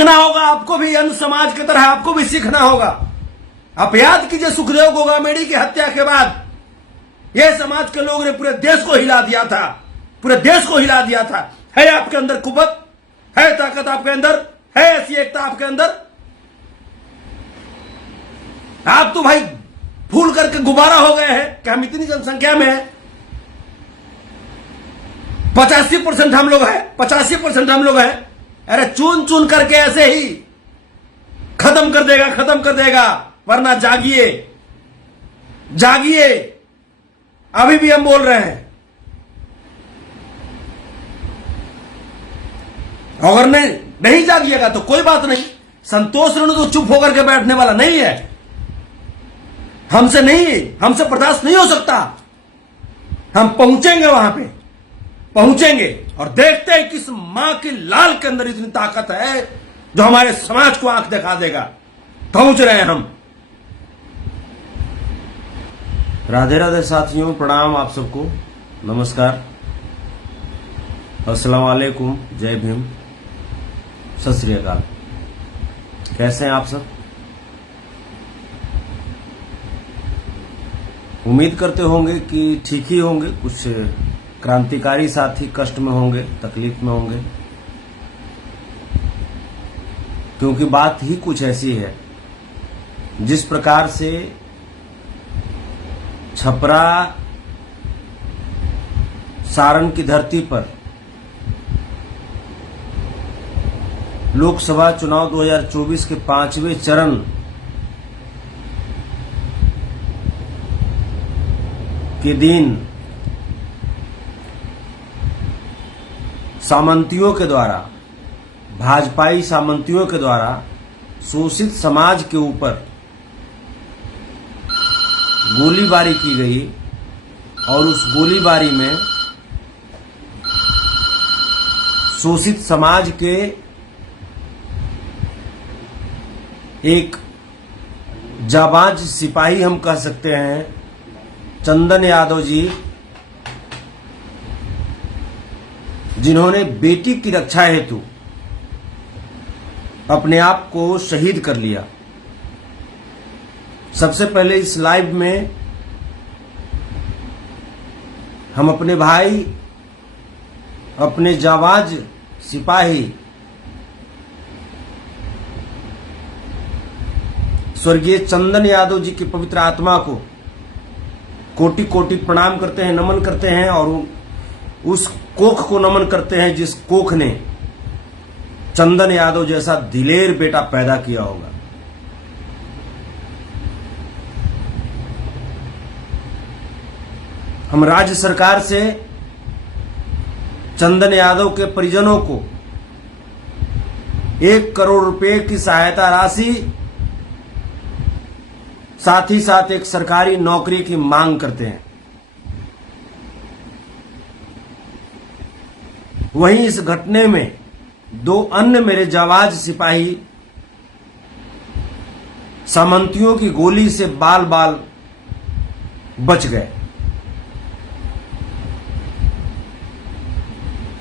सीखना होगा, आपको भी अन्य समाज की तरह आपको भी सीखना होगा। आप याद कीजिए सुखदेव गोगामेडी की हत्या के बाद यह समाज के लोगों ने पूरे देश को हिला दिया था, पूरे देश को हिला दिया था। है आपके अंदर कुवत, है ताकत आपके अंदर, है ऐसी एकता आपके अंदर। आप तो भाई फूल करके गुब्बारा हो गए हैं कि हम इतनी जनसंख्या में हैं, 85% हम लोग हैं, 85% हम लोग हैं। अरे चुन चुन करके ऐसे ही खत्म कर देगा, खत्म कर देगा। वरना जागिए, जागिए। अभी भी हम बोल रहे हैं, अगर नहीं जागिएगा तो कोई बात नहीं। संतोष रेणु तो चुप होकर के बैठने वाला नहीं है। हमसे बर्दाश्त नहीं हो सकता। हम पहुंचेंगे, वहां पे पहुंचेंगे और देखते हैं किस मां की लाल के अंदर इतनी ताकत है जो हमारे समाज को आंख दिखा देगा। पहुंच रहे हैं हम। राधे राधे साथियों, प्रणाम आप सबको, नमस्कार, अस्सलाम वालेकुम, जय भीम, सत श्री अकाल। कैसे हैं आप सब? उम्मीद करते होंगे कि ठीक ही होंगे। कुछ क्रांतिकारी साथी कष्ट में होंगे, तकलीफ में होंगे, क्योंकि बात ही कुछ ऐसी है। जिस प्रकार से छपरा सारण की धरती पर लोकसभा चुनाव 2024 के 5वें चरण के दिन सामंतियों के द्वारा, भाजपाई सामंतियों के द्वारा शोषित समाज के ऊपर गोलीबारी की गई और उस गोलीबारी में शोषित समाज के एक जाबाज सिपाही, हम कह सकते हैं, चंदन यादव जी, जिन्होंने बेटी की रक्षा हेतु अपने आप को शहीद कर लिया। सबसे पहले इस लाइव में हम अपने भाई, अपने जाबाज सिपाही स्वर्गीय चंदन यादव जी की पवित्र आत्मा को कोटि कोटि प्रणाम करते हैं, नमन करते हैं, और उस कोख को नमन करते हैं जिस कोख ने चंदन यादव जैसा दिलेर बेटा पैदा किया होगा। हम राज्य सरकार से चंदन यादव के परिजनों को 1 करोड़ रुपए की सहायता राशि, साथ ही साथ एक सरकारी नौकरी की मांग करते हैं। वहीं इस घटने में 2 अन्य मेरे जाबाज सिपाही सामंतियों की गोली से बाल बाल बच गए।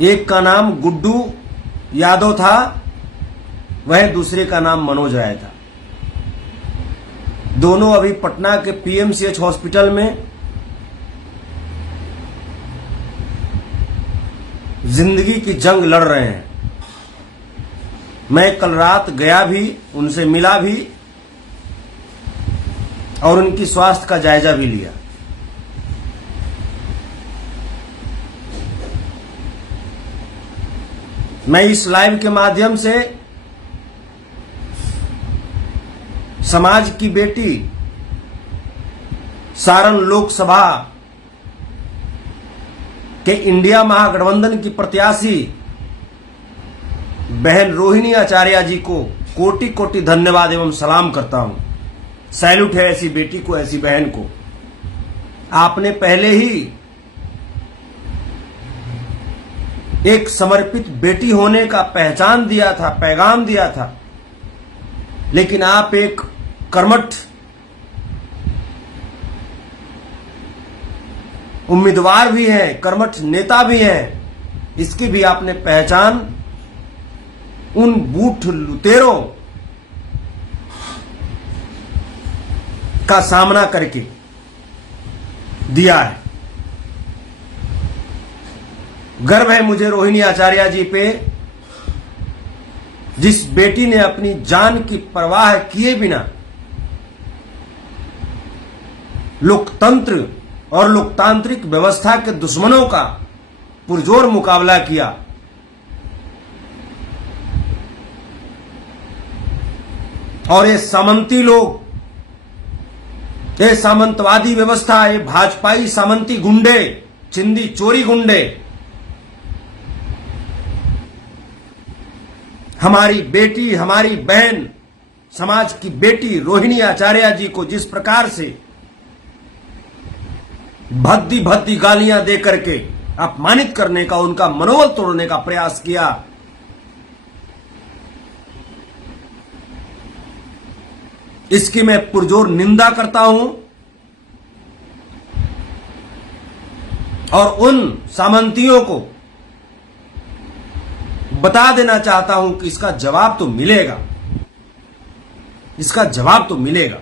एक का नाम गुड्डू यादव था, वह दूसरे का नाम मनोज राय था। दोनों अभी पटना के पीएमसीएच हॉस्पिटल में जिंदगी की जंग लड़ रहे हैं। मैं कल रात गया भी, उनसे मिला भी और उनकी स्वास्थ्य का जायजा भी लिया। मैं इस लाइव के माध्यम से समाज की बेटी, सारण लोकसभा के इंडिया महागठबंधन की प्रत्याशी बहन रोहिणी आचार्य जी को कोटि कोटि धन्यवाद एवं सलाम करता हूं। सैल्यूट है ऐसी बेटी को, ऐसी बहन को। आपने पहले ही एक समर्पित बेटी होने का पहचान दिया था, पैगाम दिया था, लेकिन आप एक कर्मठ उम्मीदवार भी हैं, कर्मठ नेता भी हैं। इसकी भी आपने पहचान उन बूढ़ लुटेरों का सामना करके दिया है। गर्व है मुझे रोहिणी आचार्य जी पे, जिस बेटी ने अपनी जान की परवाह किए बिना लोकतंत्र और लोकतांत्रिक व्यवस्था के दुश्मनों का पुरजोर मुकाबला किया। और ये सामंती लोग, ये सामंतवादी व्यवस्था, ये भाजपाई सामंती गुंडे, चिंदी चोरी गुंडे हमारी बेटी, हमारी बहन, समाज की बेटी रोहिणी आचार्य जी को जिस प्रकार से भद्दी भद्दी गालियां दे करके अपमानित करने का, उनका मनोबल तोड़ने का प्रयास किया, इसकी मैं पुरजोर निंदा करता हूं। और उन सामंतियों को बता देना चाहता हूं कि इसका जवाब तो मिलेगा, इसका जवाब तो मिलेगा।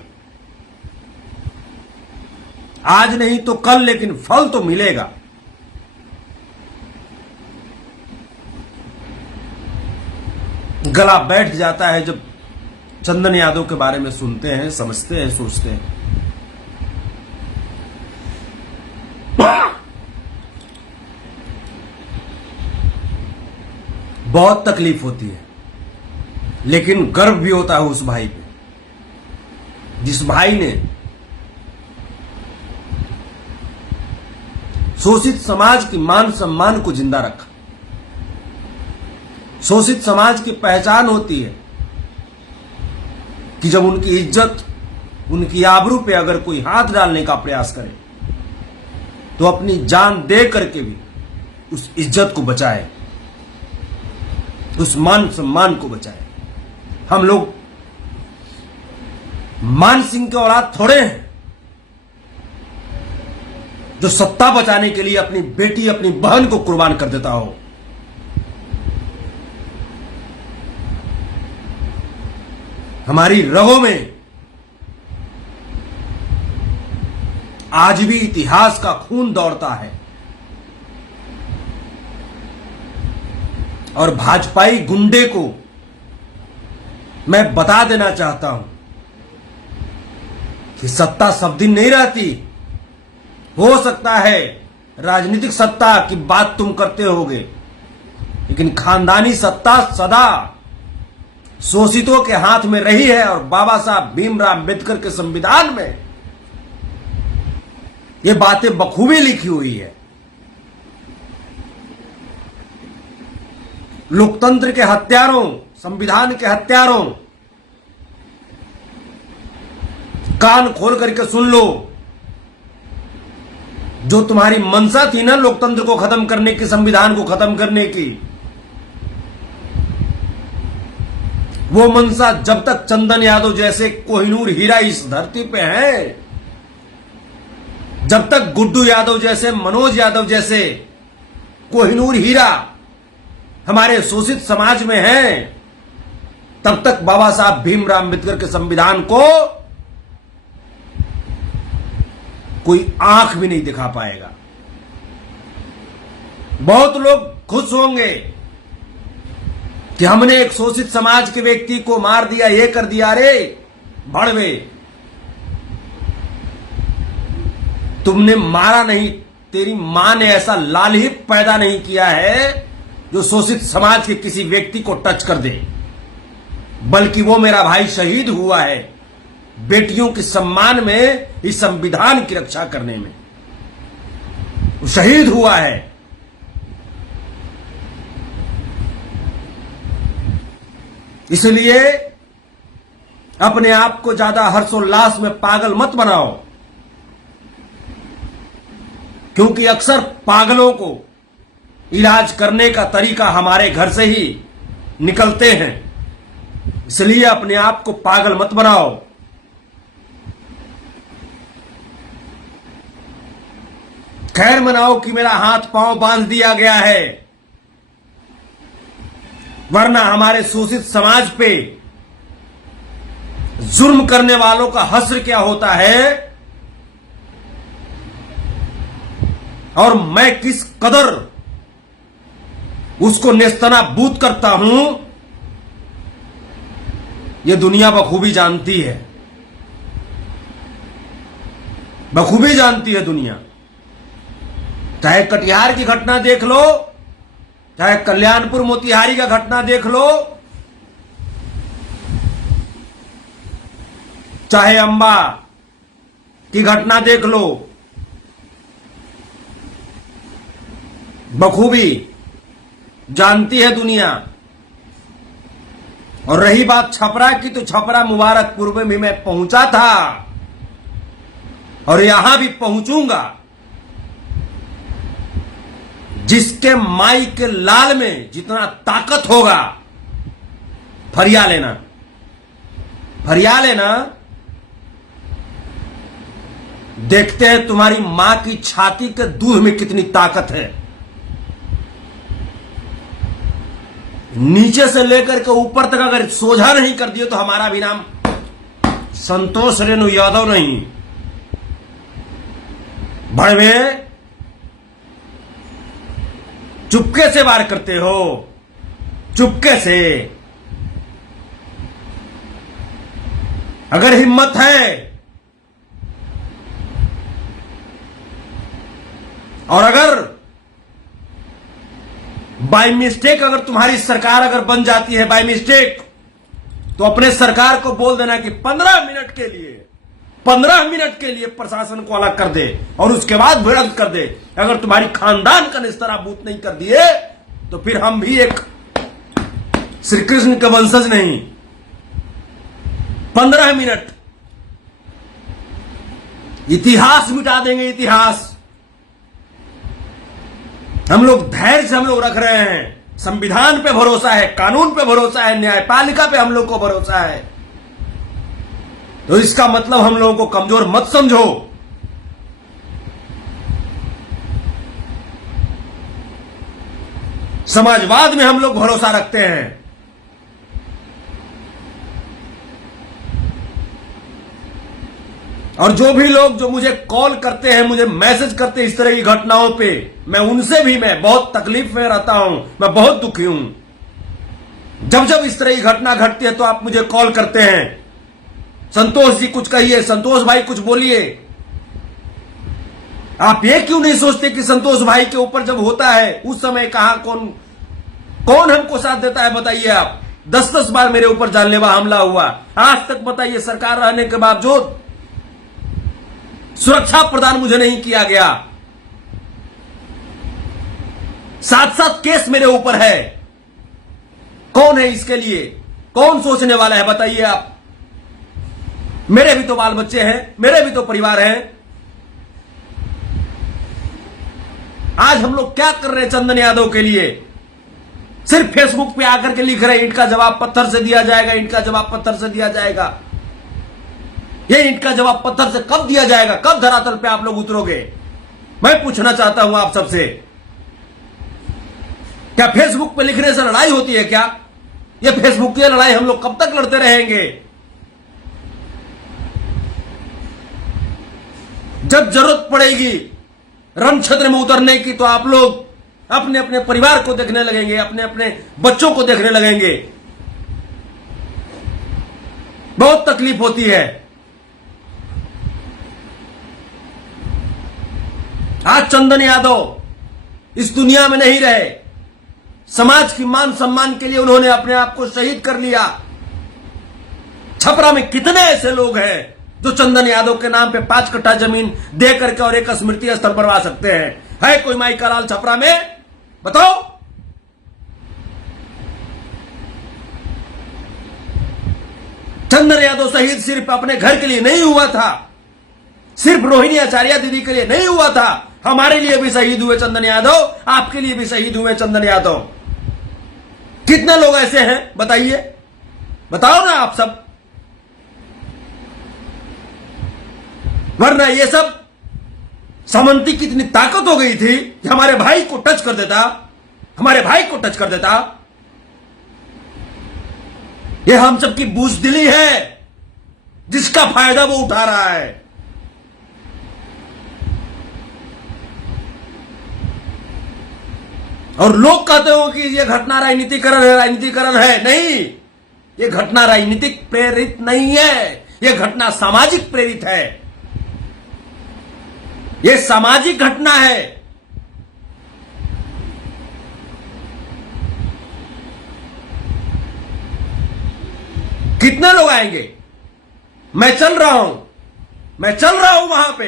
आज नहीं तो कल, लेकिन फल तो मिलेगा। गला बैठ जाता है जब चंदन यादव के बारे में सुनते हैं, समझते हैं, सोचते हैं। बहुत तकलीफ होती है, लेकिन गर्व भी होता है उस भाई पे, जिस भाई ने शोषित समाज की मान सम्मान को जिंदा रखा। शोषित समाज की पहचान होती है कि जब उनकी इज्जत, उनकी आबरू पे अगर कोई हाथ डालने का प्रयास करे तो अपनी जान दे करके भी उस इज्जत को बचाए, उस मान सम्मान को बचाए। हम लोग मान सिंह के औलाद थोड़े हैं जो सत्ता बचाने के लिए अपनी बेटी, अपनी बहन को कुर्बान कर देता हो। हमारी रगों में आज भी इतिहास का खून दौड़ता है। और भाजपाई गुंडे को मैं बता देना चाहता हूं कि सत्ता सब दिन नहीं रहती। हो सकता है राजनीतिक सत्ता की बात तुम करते होगे, लेकिन खानदानी सत्ता सदा शोषितों के हाथ में रही है। और बाबा साहब भीमराव अम्बेडकर के संविधान में ये बातें बखूबी लिखी हुई है। लोकतंत्र के हत्यारों, संविधान के हत्यारों, कान खोल करके सुन लो। जो तुम्हारी मंशा थी ना लोकतंत्र को खत्म करने की, संविधान को खत्म करने की, वो मंशा जब तक चंदन यादव जैसे कोहिनूर हीरा इस धरती पे है, जब तक गुड्डू यादव जैसे, मनोज यादव जैसे कोहिनूर हीरा हमारे शोषित समाज में है, तब तक बाबा साहब भीमराव अम्बेडकर के संविधान को कोई आंख भी नहीं दिखा पाएगा। बहुत लोग खुश होंगे कि हमने एक शोषित समाज के व्यक्ति को मार दिया, ये कर दिया। रे भड़वे, तुमने मारा नहीं, तेरी मां ने ऐसा लाल ही पैदा नहीं किया है जो शोषित समाज के किसी व्यक्ति को टच कर दे, बल्कि वो मेरा भाई शहीद हुआ है बेटियों के सम्मान में, इस संविधान की रक्षा करने में वो शहीद हुआ है। इसलिए अपने आप को ज्यादा हर्षोल्लास में पागल मत बनाओ, क्योंकि अक्सर पागलों को इलाज करने का तरीका हमारे घर से ही निकलते हैं। इसलिए अपने आप को पागल मत बनाओ। खैर मनाओ कि मेरा हाथ पांव बांध दिया गया है, वरना हमारे शोषित समाज पे जुर्म करने वालों का हश्र क्या होता है और मैं किस कदर उसको नेस्तनाबूद करता हूं, यह दुनिया बखूबी जानती है, बखूबी जानती है दुनिया। चाहे कटिहार की घटना देख लो, चाहे कल्याणपुर मोतिहारी का घटना देख लो, चाहे अंबा की घटना देख लो, बखूबी जानती है दुनिया। और रही बात छपरा की, तो छपरा मुबारकपुर में भी मैं पहुंचा था और यहां भी पहुंचूंगा। जिसके माई के लाल में जितना ताकत होगा, फरिया लेना, फरिया लेना। देखते हैं तुम्हारी मां की छाती के दूध में कितनी ताकत है। नीचे से लेकर के ऊपर तक अगर सोझा नहीं कर दिए तो हमारा भी नाम संतोष रेणु यादव नहीं। भड़वे चुपके से वार करते हो, चुपके से। अगर हिम्मत है और अगर बाय मिस्टेक अगर तुम्हारी सरकार अगर बन जाती है बाय मिस्टेक, तो अपने सरकार को बोल देना कि 15 मिनट के लिए, 15 मिनट के लिए प्रशासन को अलग कर दे और उसके बाद भिड़ंत कर दे। अगर तुम्हारी खानदान का निस्तराबूत नहीं कर दिए तो फिर हम भी एक श्री कृष्ण के वंशज नहीं। 15 मिनट इतिहास मिटा देंगे, इतिहास। हम लोग धैर्य से हम लोग रख रहे हैं। संविधान पे भरोसा है, कानून पे भरोसा है, न्यायपालिका पे हम लोग को भरोसा है। तो इसका मतलब हम लोगों को कमजोर मत समझो। समाजवाद में हम लोग भरोसा रखते हैं। और जो भी लोग जो मुझे कॉल करते हैं, मुझे मैसेज करते हैं इस तरह की घटनाओं पे, मैं उनसे भी मैं बहुत तकलीफ में रहता हूं, मैं बहुत दुखी हूं। जब जब इस तरह की घटना घटती है तो आप मुझे कॉल करते हैं, संतोष जी कुछ कहिए, संतोष भाई कुछ बोलिए। आप ये क्यों नहीं सोचते कि संतोष भाई के ऊपर जब होता है उस समय कहां कौन हमको साथ देता है? बताइए आप। 10-10 बार मेरे ऊपर जानलेवा हमला हुआ, आज तक बताइए सरकार रहने के बावजूद सुरक्षा प्रदान मुझे नहीं किया गया। 7-7 केस मेरे ऊपर है। कौन है इसके लिए? कौन सोचने वाला है? बताइए आप। मेरे भी तो बाल बच्चे हैं, मेरे भी तो परिवार हैं। आज हम लोग क्या कर रहे हैं चंदन यादव के लिए? सिर्फ फेसबुक पे आकर के लिख रहे हैं ईंट का जवाब पत्थर से दिया जाएगा, ईंट का जवाब पत्थर से दिया जाएगा। ये ईंट का जवाब पत्थर से कब दिया जाएगा? कब धरातल पे आप लोग उतरोगे? मैं पूछना चाहता हूं आप सबसे। क्या फेसबुक पे लिखने से लड़ाई होती है क्या? ये फेसबुक की लड़ाई हम लोग कब तक लड़ते रहेंगे? जब जरूरत पड़ेगी रण क्षेत्र में उतरने की तो आप लोग अपने अपने परिवार को देखने लगेंगे, अपने अपने बच्चों को देखने लगेंगे। बहुत तकलीफ होती है। आज चंदन यादव इस दुनिया में नहीं रहे। समाज की मान सम्मान के लिए उन्होंने अपने आप को शहीद कर लिया। छपरा में कितने ऐसे लोग हैं जो चंदन यादव के नाम पे 5 कट्ठा जमीन दे करके और एक स्मृति स्थल बनवा सकते हैं? है कोई माई का लाल छपरा में? बताओ। चंदन यादव शहीद सिर्फ अपने घर के लिए नहीं हुआ था, सिर्फ रोहिणी आचार्य दीदी के लिए नहीं हुआ था, हमारे लिए भी शहीद हुए चंदन यादव, आपके लिए भी शहीद हुए चंदन यादव। कितने लोग ऐसे हैं बताइए? बताओ ना आप सब। वरना ये सब सामंती की इतनी ताकत हो गई थी कि हमारे भाई को टच कर देता, हमारे भाई को टच कर देता। ये हम सबकी बुजदिली है जिसका फायदा वो उठा रहा है। और लोग कहते हो कि ये घटना राजनीतिकरण है, राजनीतिकरण है। नहीं, ये घटना राजनीतिक प्रेरित नहीं है, ये घटना सामाजिक प्रेरित है। ये सामाजिक घटना है। कितने लोग आएंगे? मैं चल रहा हूं वहां पे,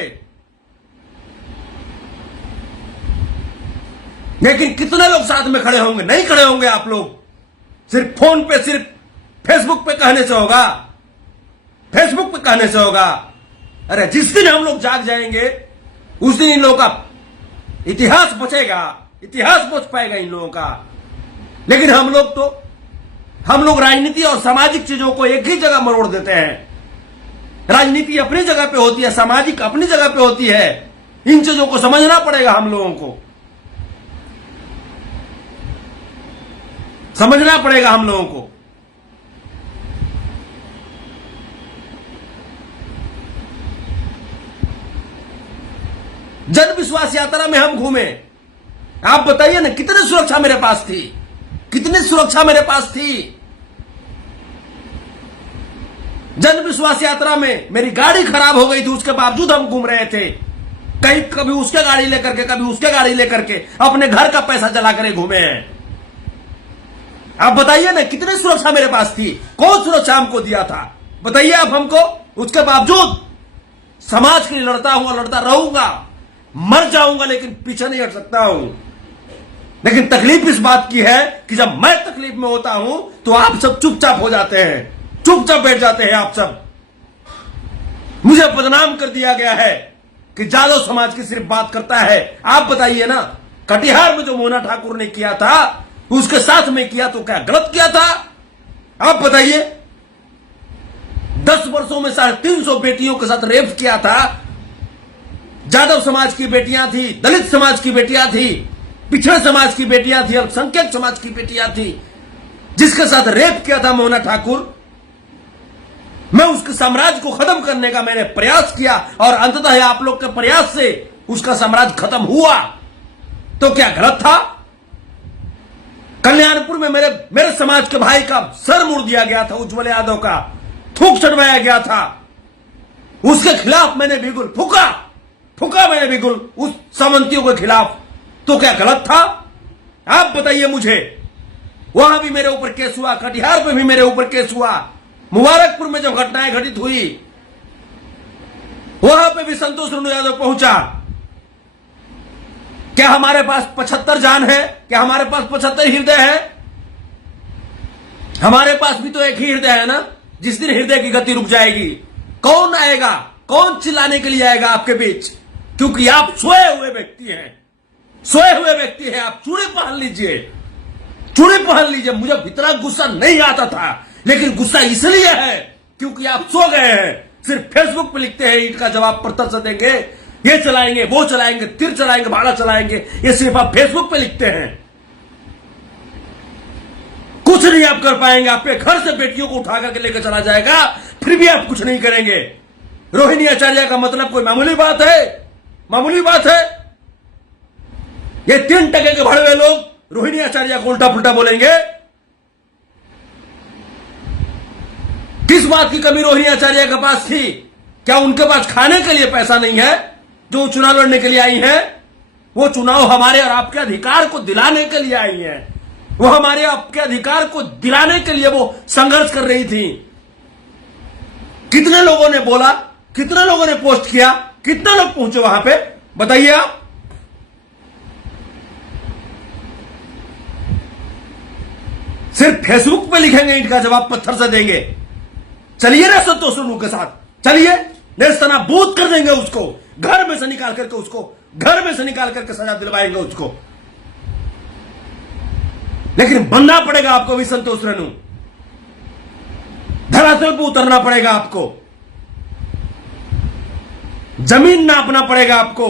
लेकिन कितने लोग साथ में खड़े होंगे? नहीं खड़े होंगे आप लोग। सिर्फ फोन पे, सिर्फ फेसबुक पे कहने से होगा, फेसबुक पे कहने से होगा। अरे जिस दिन हम लोग जाग जाएंगे उस दिन इन लोगों का इतिहास बचेगा, इतिहास बच पाएगा इन लोगों का। लेकिन हम लोग राजनीति और सामाजिक चीजों को एक ही जगह मरोड़ देते हैं। राजनीति अपनी जगह पे होती है, सामाजिक अपनी जगह पे होती है। इन चीजों को समझना पड़ेगा, हम लोगों को समझना पड़ेगा हम लोगों को। जन विश्वास यात्रा में हम घूमे, आप बताइए ना कितनी सुरक्षा मेरे पास थी, कितनी सुरक्षा मेरे पास थी। जन विश्वास यात्रा में मेरी गाड़ी खराब हो गई थी, उसके बावजूद हम घूम रहे थे। कभी उसके गाड़ी लेकर के, कभी उसके गाड़ी लेकर के, अपने घर का पैसा जला कर घूमे हैं। आप बताइए ना कितनी सुरक्षा मेरे पास थी, कौन सुरक्षा हमको दिया था? बताइए आप हमको। उसके बावजूद समाज के लिए लड़ता हूं और लड़ता रहूंगा, मर जाऊंगा लेकिन पीछे नहीं हट सकता हूं। लेकिन तकलीफ इस बात की है कि जब मैं तकलीफ में होता हूं तो आप सब चुपचाप हो जाते हैं, चुपचाप बैठ जाते हैं आप सब। मुझे बदनाम कर दिया गया है कि जादव समाज की सिर्फ बात करता है। आप बताइए ना, कटिहार में जो मोना ठाकुर ने किया था उसके साथ में किया तो क्या गलत किया था? आप बताइए। 10 वर्षों में 350 बेटियों के साथ रेप किया था। जादव समाज की बेटियां थी, दलित समाज की बेटियां थी, पिछड़े समाज की बेटियां थी, अल्पसंख्यक समाज की बेटियां थी, जिसके साथ रेप किया था मोना ठाकुर। मैं उसके साम्राज्य को खत्म करने का मैंने प्रयास किया और अंततः आप लोग के प्रयास से उसका साम्राज्य खत्म हुआ। तो क्या गलत था? कल्याणपुर में मेरे समाज के भाई का सर मुड़ दिया गया था, उज्जवल यादव का थूक चढ़वाया गया था। उसके खिलाफ मैंने बिल्कुल फूका मैंने बिल्कुल उस सामंतियों के खिलाफ। तो क्या गलत था? आप बताइए मुझे। वहां भी मेरे ऊपर केस हुआ, कटिहार पे भी मेरे ऊपर केस हुआ, मुबारकपुर में जब घटनाएं घटित हुई वहां पे भी संतोष रेणु यादव पहुंचा। क्या हमारे पास 75 जान है? क्या हमारे पास 75 हृदय है? हमारे पास भी तो एक ही हृदय है ना। जिस दिन हृदय की गति रुक जाएगी, कौन आएगा? कौन चिल्लाने के लिए आएगा आपके बीच? क्योंकि आप सोए हुए व्यक्ति हैं, सोए हुए व्यक्ति हैं। आप चूड़ी पहन लीजिए, चूड़ी पहन लीजिए। मुझे इतना गुस्सा नहीं आता था, लेकिन गुस्सा इसलिए है क्योंकि आप सो गए हैं। सिर्फ फेसबुक पे लिखते हैं ईंट का जवाब पत्थर से देंगे, ये चलाएंगे, वो चलाएंगे, तीर चलाएंगे, भाड़ा चलाएंगे। ये सिर्फ आप फेसबुक पे लिखते हैं, कुछ नहीं आप कर पाएंगे। आपके घर से बेटियों को उठा करके लेकर चला जाएगा, फिर भी आप कुछ नहीं करेंगे। रोहिणी आचार्य का मतलब कोई मामूली बात है? मामूली बात है? ये 3 टके के भड़वे लोग रोहिणी आचार्य को उल्टा पुल्टा बोलेंगे। किस बात की कमी रोहिणी आचार्य के पास थी? क्या उनके पास खाने के लिए पैसा नहीं है जो चुनाव लड़ने के लिए आई हैं? वो चुनाव हमारे और आपके अधिकार को दिलाने के लिए आई हैं। वो हमारे आपके अधिकार को दिलाने के लिए वो संघर्ष कर रही थी। कितने लोगों ने बोला, कितने लोगों ने पोस्ट किया, कितने लोग पहुंचे वहां पे? बताइए आप। सिर्फ फेसबुक पे लिखेंगे ईंट का जवाब पत्थर से देंगे। चलिए ना संतोष रेणु के साथ, चलिए, नेस्तनाबूद कर देंगे उसको, घर में से निकाल करके उसको, घर में से निकाल करके सजा दिलवाएंगे उसको। लेकिन बनना पड़ेगा आपको भी संतोष रेणु, धरातल पर उतरना पड़ेगा आपको, जमीन नापना पड़ेगा आपको।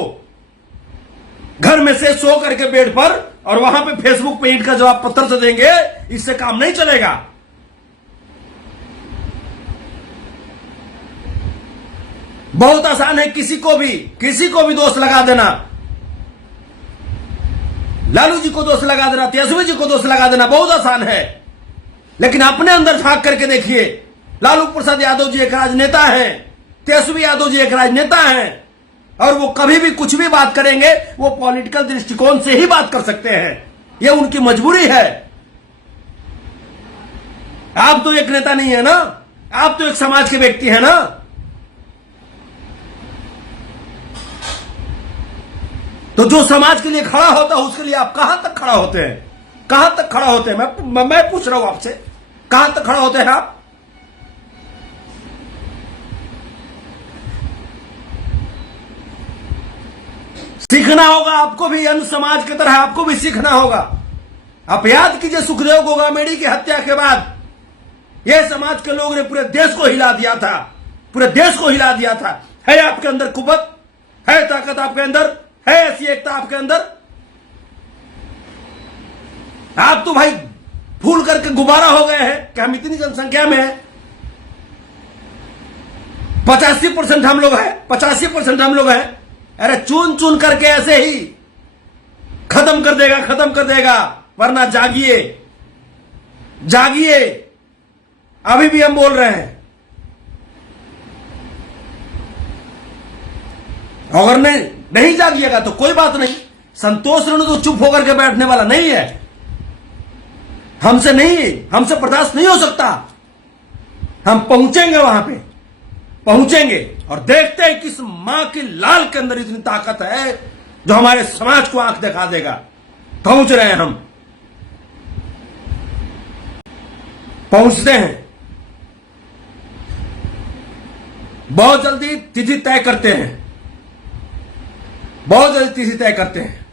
घर में से सो करके बेड पर और वहां पे फेसबुक पे ईंट का जवाब पत्थर से देंगे, इससे काम नहीं चलेगा। बहुत आसान है किसी को भी दोष लगा देना। लालू जी को दोष लगा देना, तेजस्वी जी को दोष लगा देना बहुत आसान है। लेकिन अपने अंदर झांक करके देखिए, लालू प्रसाद यादव जी एक राजनेता हैं, तेजस्वी यादव जी एक राजनेता हैं, और वो कभी भी कुछ भी बात करेंगे वो पॉलिटिकल दृष्टिकोण से ही बात कर सकते हैं। ये उनकी मजबूरी है। आप तो एक नेता नहीं है ना, आप तो एक समाज के व्यक्ति हैं ना। तो जो समाज के लिए खड़ा होता है उसके लिए आप कहां तक खड़ा होते हैं? कहां तक खड़ा होते हैं? मैं पूछ रहा हूं आपसे, कहां तक खड़ा होते हैं आप? सीखना होगा आपको भी, अन्य समाज की तरह आपको भी सीखना होगा। आप याद कीजिए, सुखदेव गोगामेड़ी की हत्या के बाद यह समाज के लोगों ने पूरे देश को हिला दिया था, पूरे देश को हिला दिया था। है आपके अंदर कुव्वत, है ताकत आपके अंदर, है ऐसी एकता आपके अंदर? आप तो भाई फूल करके गुब्बारा हो गए हैं कि हम इतनी जनसंख्या में हैं, 85% हम लोग हैं, 85% हम लोग हैं। अरे चुन चुन करके ऐसे ही खत्म कर देगा। वरना जागिए, जागिए, अभी भी हम बोल रहे हैं। अगर नहीं जागिएगा तो कोई बात नहीं, संतोष रेणु तो चुप होकर के बैठने वाला नहीं है। हमसे बर्दाश्त नहीं हो सकता। हम पहुंचेंगे, वहां पे पहुंचेंगे और देखते हैं किस मां की लाल के अंदर इतनी ताकत है जो हमारे समाज को आंख दिखा देगा। पहुंच रहे हैं हम, पहुंचते हैं। बहुत जल्दी तिथि तय करते हैं, बहुत जल्दी तिथि तय करते हैं।